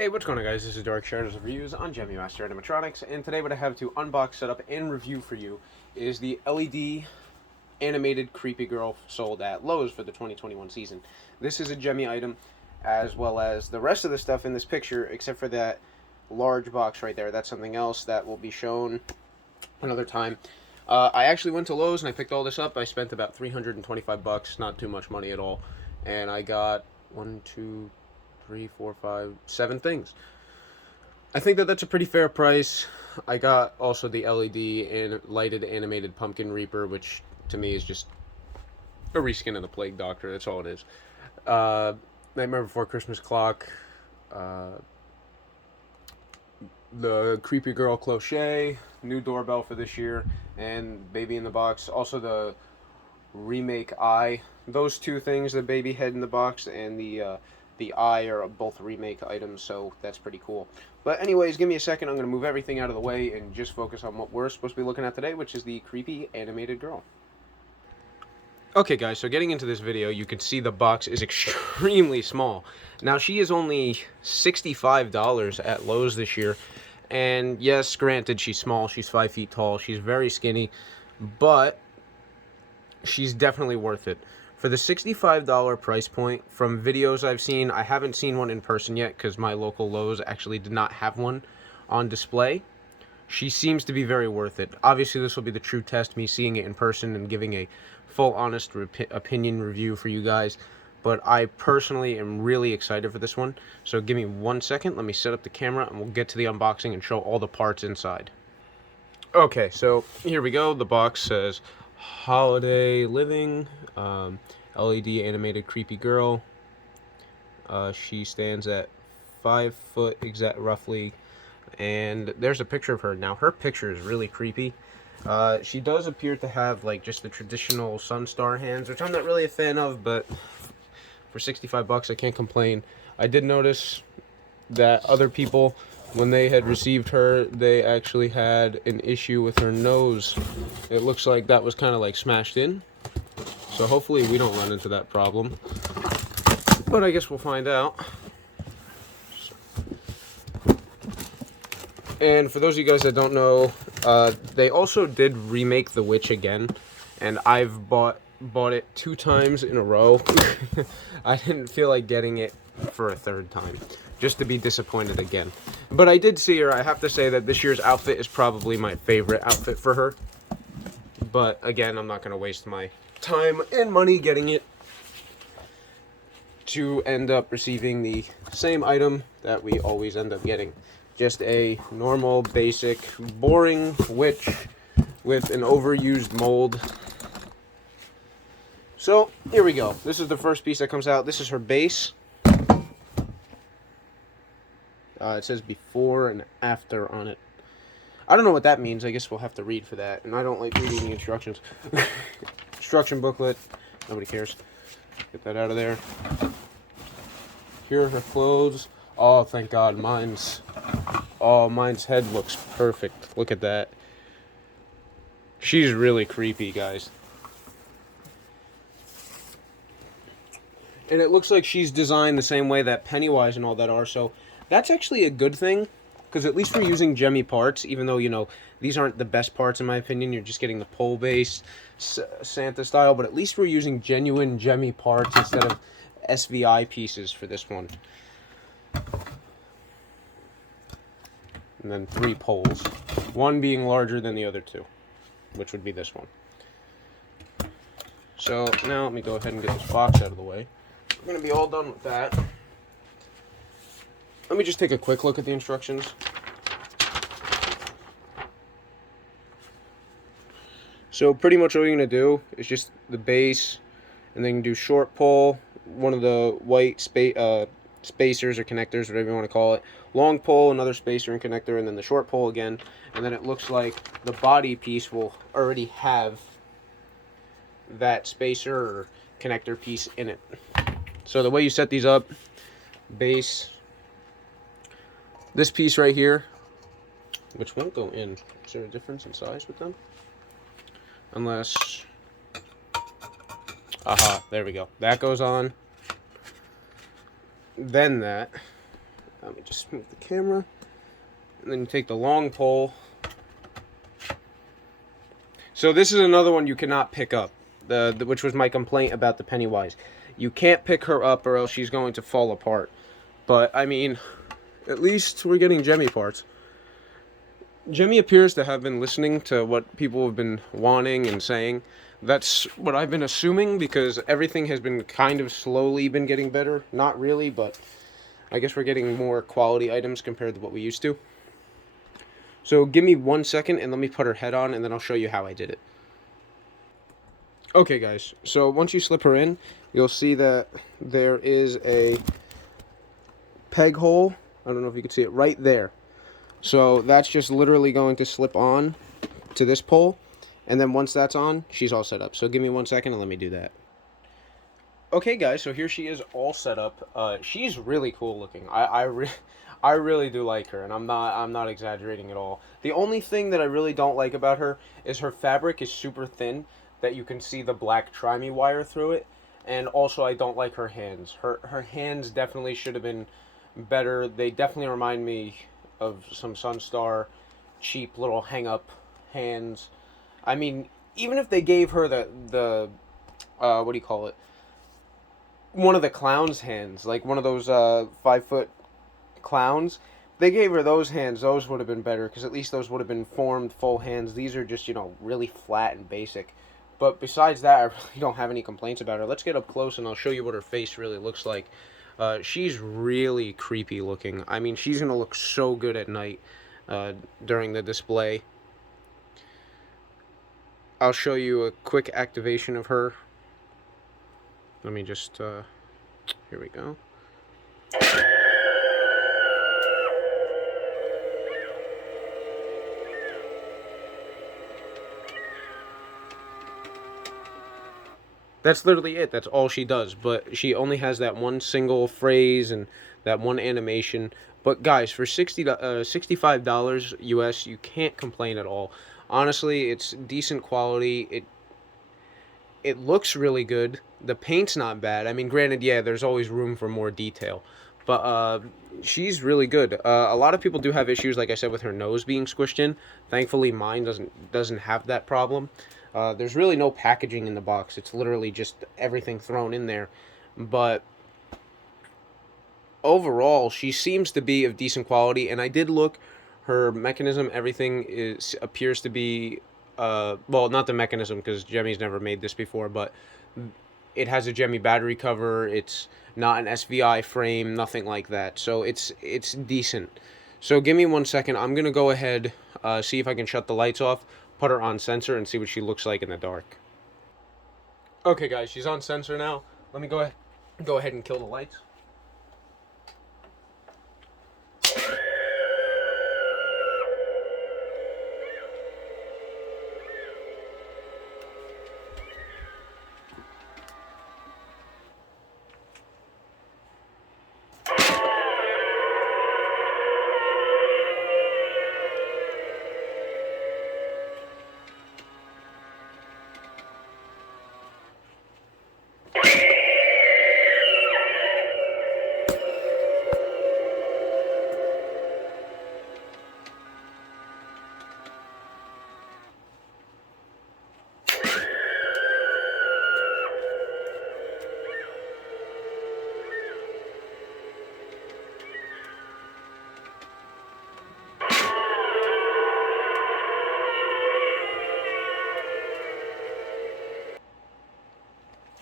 Hey, what's going on, guys? This is Dark Shadows of Reviews on Gemmy Master Animatronics, and today what I have to unbox, set up, and review for you is the LED animated creepy girl sold at Lowe's for the 2021 season. This is a Gemmy item, as well as the rest of the stuff in this picture, except for that large box right there. That's something else that will be shown another time. I actually went to Lowe's and I picked all this up. I spent about $325, not too much money at all, and I got 7 things. I think that that's a pretty fair price. I got also the LED and lighted animated Pumpkin Reaper, which to me is just a reskin of the Plague Doctor. That's all it is. Nightmare Before Christmas clock. The Creepy Girl Cloche, new doorbell for this year, and Baby in the Box. Also the remake Eye. Those two things, the baby head in the box and the Eye, are both remake items, so that's pretty cool. But anyways, give me a second. I'm going to move everything out of the way and just focus on what we're supposed to be looking at today, which is the creepy animated girl. Okay, guys, so getting into this video, you can see the box is extremely small. Now, she is only $65 at Lowe's this year, and yes, granted, she's small. She's 5 feet tall. She's very skinny, but she's definitely worth it. For the $65 price point, from videos I've seen, I haven't seen one in person yet because my local Lowe's actually did not have one on display. She seems to be very worth it. Obviously, this will be the true test, me seeing it in person and giving a full, honest opinion review for you guys. But I personally am really excited for this one. So give me 1 second. Let me set up the camera and we'll get to the unboxing and show all the parts inside. Okay, so here we go. The box says Holiday Living, LED animated creepy girl. She stands at 5 foot exact roughly, and there's a picture of her. Now her picture is really creepy. She does appear to have like just the traditional Sunstar hands, which I'm not really a fan of, but for $65 I can't complain. I did notice that other people, when they had received her, they actually had an issue with her nose. It looks like that was kind of like smashed in. So hopefully we don't run into that problem. But I guess we'll find out. And for those of you guys that don't know, they also did remake The Witch again. And I've bought it 2 times in a row. I didn't feel like getting it for a 3rd time, just to be disappointed again. But I did see her. I have to say that this year's outfit is probably my favorite outfit for her. But again, I'm not going to waste my time and money getting it to end up receiving the same item that we always end up getting. Just a normal, basic, boring witch with an overused mold. So, here we go. This is the first piece that comes out. This is her base. It says before and after on it. I don't know what that means. I guess we'll have to read for that. And I don't like reading the instructions. Instruction booklet. Nobody cares. Get that out of there. Here are her clothes. Oh, thank God. Mine's head looks perfect. Look at that. She's really creepy, guys. And it looks like she's designed the same way that Pennywise and all that are. So that's actually a good thing, because at least we're using Gemmy parts, even though, you know, these aren't the best parts in my opinion. You're just getting the pole base Santa style, but at least we're using genuine Gemmy parts instead of SVI pieces for this one. And then 3 poles, one being larger than the other 2, which would be this one. So now let me go ahead and get this box out of the way. We're going to be all done with that. Let me just take a quick look at the instructions. So pretty much all you're going to do is just the base, and then you do short pole, one of the white spacers or connectors, whatever you want to call it, long pole, another spacer and connector, and then the short pole again. And then it looks like the body piece will already have that spacer or connector piece in it. So the way you set these up, base, this piece right here, which won't go in. Is there a difference in size with them? Unless, aha, there we go. That goes on. Then that, Let me just move the camera. And then you take the long pole. So this is another one you cannot pick up, which was my complaint about the Pennywise. You can't pick her up or else she's going to fall apart. But, I mean, at least we're getting Gemmy parts. Gemmy appears to have been listening to what people have been wanting and saying. That's what I've been assuming, because everything has been kind of slowly been getting better. Not really, but I guess we're getting more quality items compared to what we used to. So give me 1 second and let me put her head on, and then I'll show you how I did it. Okay, guys, so once you slip her in, you'll see that there is a peg hole. I don't know if you can see it right there. So that's just literally going to slip on to this pole, and then once that's on, she's all set up. So give me 1 second and let me do that. Okay, guys, so here she is all set up. She's really cool looking. I really do like her, and I'm not exaggerating at all. The only thing that I really don't like about her is her fabric is super thin, that you can see the black tri-me wire through it, and also I don't like her hands. Her hands definitely should have been better. They definitely remind me of some Sunstar cheap little hang-up hands. I mean, even if they gave her the what do you call it? One of the clown's hands, like one of those 5-foot clowns. They gave her those hands, those would have been better, because at least those would have been formed full hands. These are just, really flat and basic. But besides that, I really don't have any complaints about her. Let's get up close and I'll show you what her face really looks like. She's really creepy looking. I mean, she's going to look so good at night during the display. I'll show you a quick activation of her. Let me just, here we go. That's literally it. That's all she does. But she only has that one single phrase and that one animation. But guys, for $65 US, you can't complain at all. Honestly, it's decent quality. It looks really good. The paint's not bad. I mean, granted, yeah, there's always room for more detail. But she's really good. A lot of people do have issues, like I said, with her nose being squished in. Thankfully, mine doesn't have that problem. There's really no packaging in the box. It's literally just everything thrown in there. But overall, she seems to be of decent quality. And I did look. Her mechanism, everything appears to be... well, not the mechanism, because Gemmy's never made this before, but it has a Gemmy battery cover. It's not an SVI frame, nothing like that. So it's decent. So give me 1 second. I'm going to go ahead, see if I can shut the lights off, put her on sensor, and see what she looks like in the dark. Okay, guys, she's on sensor now. Let me go ahead and kill the lights.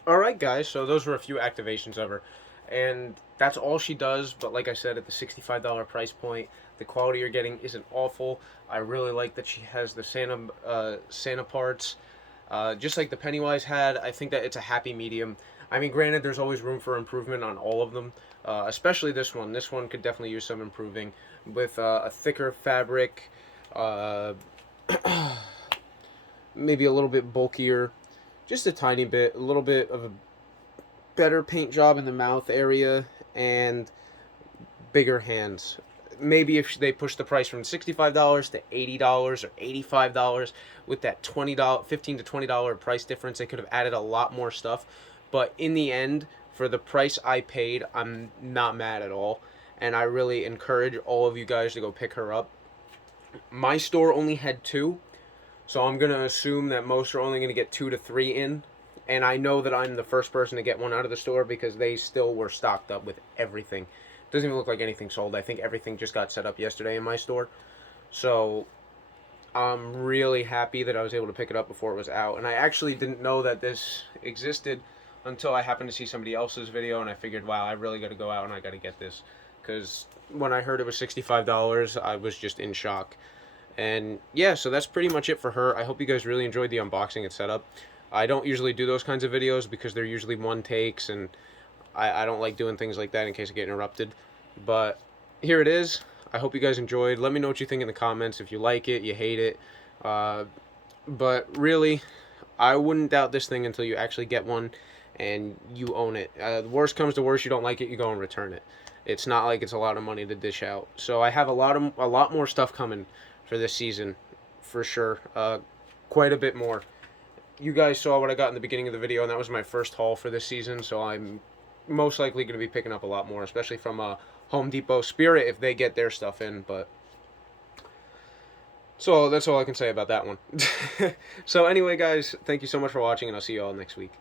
Alright guys, so those were a few activations of her, and that's all she does. But like I said, at the $65 price point, the quality you're getting isn't awful. I really like that she has the Santa parts, just like the Pennywise had. I think that it's a happy medium. I mean, granted, there's always room for improvement on all of them, especially this one. This one could definitely use some improving with a thicker fabric, maybe a little bit bulkier. Just a tiny bit, a little bit of a better paint job in the mouth area, and bigger hands. Maybe if they push the price from $65 to $80 or $85, with that $20, $15 to $20 price difference, they could have added a lot more stuff. But in the end, for the price I paid, I'm not mad at all. and I really encourage all of you guys to go pick her up. My store only had 2, so I'm going to assume that most are only going to get 2 to 3 in. And I know that I'm the first person to get one out of the store because they still were stocked up with everything. Doesn't even look like anything sold. I think everything just got set up yesterday in my store. So I'm really happy that I was able to pick it up before it was out. And I actually didn't know that this existed until I happened to see somebody else's video, and I figured, wow, I really got to go out and I got to get this. Because when I heard it was $65, I was just in shock. And yeah, so that's pretty much it for her. I hope you guys really enjoyed the unboxing and setup. I don't usually do those kinds of videos because they're usually one takes, and I don't like doing things like that in case I get interrupted. But here it is. I hope you guys enjoyed. Let me know what you think in the comments. If you like it, you hate it. But really, I wouldn't doubt this thing until you actually get one and you own it. The worst comes to worst, you don't like it, you go and return it. It's not like it's a lot of money to dish out. So I have a lot more stuff coming for this season, for sure. Quite a bit more. You guys saw what I got in the beginning of the video, and that was my first haul for this season, so I'm most likely going to be picking up a lot more, especially from Home Depot Spirit if they get their stuff in. But so that's all I can say about that one. So anyway, guys, thank you so much for watching, and I'll see you all next week.